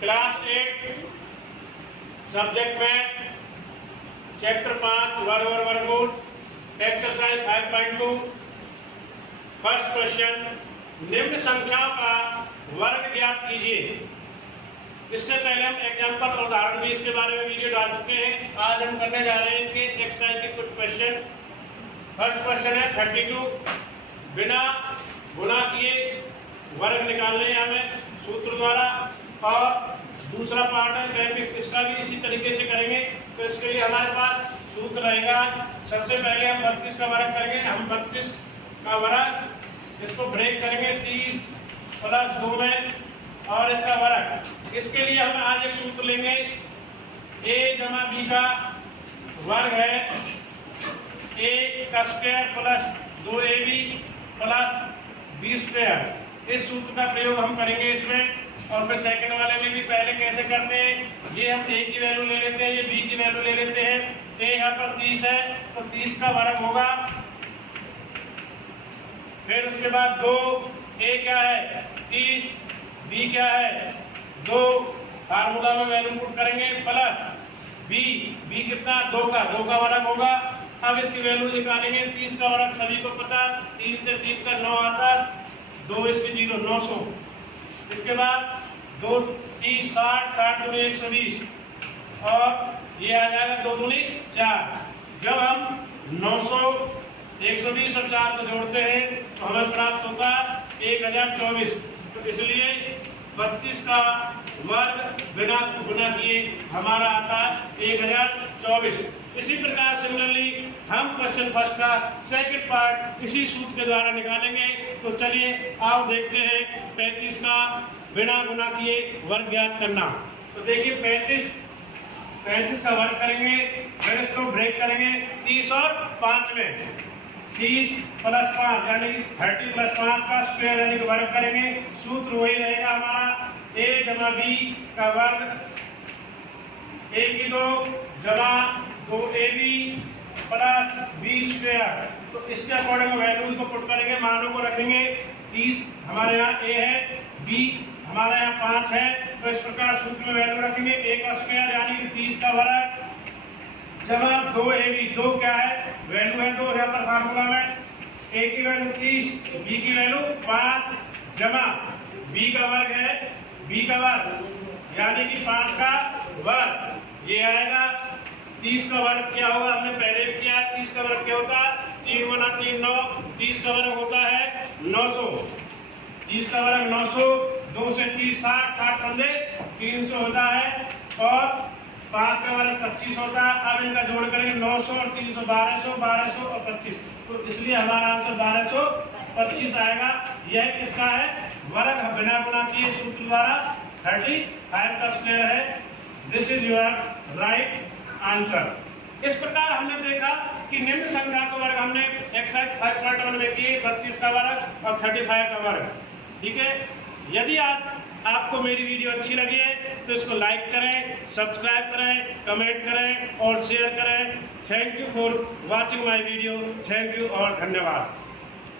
Class 8 subject में chapter 5 वर्ग और वर्गमूल एक्सरसाइज 5.2 फर्स्ट क्वेश्चन निम्न संख्याओं का वर्ग ज्ञात कीजिए। इससे पहले हम एग्जाम्पल और उदाहरण भी इसके बारे में वीडियो डाल चुके हैं। आज हम करने जा रहे हैं इनके एक्सरसाइज के कुछ क्वेश्चन। फर्स्ट क्वेश्चन है 32 बिना गुणा किए वर्ग निकालने हैं हमें सूत्र द्वारा, और दूसरा पार्ट है 35, इसका भी इसी तरीके से करेंगे। तो इसके लिए हमारे पास सूत्र रहेगा। सबसे पहले हम 32 का वर्ग करेंगे। हम 32 का वर्ग इसको ब्रेक करेंगे 30 प्लस 2 में, और इसका वर्ग। इसके लिए हम आज एक सूत्र लेंगे, a जमा b का वर्ग है a का square plus 2ab plus b square. इस सूत्र का प्रयोग हम करेंगे इसमें। और फिर सेकंड वाले में भी पहले कैसे करते हैं, ये हम a की वैल्यू ले लेते हैं, ये b की वैल्यू ले लेते हैं। a यहाँ पर 30 है तो 30 का वर्ग होगा। फिर उसके बाद 2, a क्या है 30, b क्या है 2, फार्मूला में वैल्यू पुट करेंगे, प्लस b कितना 2 का वर्ग होगा। अब इसकी वैल्यू निकालेंगे। 30 का वर्ग सभी को पता, 3 से 30 का 9 आता, 2 इसके 0 900। इसके बाद 2 30 60 60 दूनी 120, और ये आ जाएगा 2 दूनी 4। जब हम 900 120 और 4 को जोड़ते हैं तो हमें प्राप्त होता है 1024। तो इसलिए 32 का वर्ग बिना गुणा किए हमारा आता है 1024। इसी प्रकार सिमिलरली हम क्वेश्चन फर्स्ट का सेकंड पार्ट इसी सूत्र के द्वारा निकालेंगे। तो चलिए आओ देखते हैं 35 का बिना गुणा किए वर्ग ज्ञात करना। तो देखिए 35 का वर्ग करेंगे, फिर इसको ब्रेक करेंगे 30 और 5 में। 30 प्लस 5 यानी 30 प्लस 5 का स्क्वायर यानी कि वर्ग करेंगे। सूत्र वही रहेगा हमारा a जमा b का वर्ग a की 2 जमा 2ab प्लस b स्क्वायर। तो इसके अकॉर्डिंग वैल्यूज को पुट करेंगे, मानों को रखेंगे। 30 हमारे यहाँ a है, b हमारे यहाँ 5 है। तो इस प्रकार सूत्र में वैल्यू रखेंगे a का स्क्वायर यानी कि 30 का वर्ग जमा 2ab। 2 क्या है वैल्यू है 2 यहाँ पर फार्मूला में। a की वैल्यू 30, b की वैल्यू 5 जमा b का वर्ग है, b का वर्ग यानी कि 5 का वर्ग। ये आएगा 30 का वर्ग क्या होगा, हमने पहले किया है। 30 का वर्ग क्या होता है 3 गुना 3 9। 30 का वर्ग होता है 900। 30 का वर्ग 900, 2 से 30 60 60 पंजे 300 होता है, और 5 का वर्ग 25 होता है। अब इनका जोड़ करेंगे 900 और 300 1200 1200 और 25। तो इसलिए हमारा आंसर 1225 आएगा। यह किसका है वर्ग बिना गुणा किए सूत्र द्वारा 35 का स्क्वायर है। This is your right answer. इस प्रकार हमने देखा कि निम्न संख्या का वर्ग हमने एक्सरसाइज 5.1 में किए, 32 का वर्ग और 35 का वर्ग। ठीक है, यदि आपको मेरी वीडियो अच्छी लगी है तो इसको लाइक करें, सब्सक्राइब करें, कमेंट करें और शेयर करें। Thank you for watching my video. Thank you और धन्यवाद।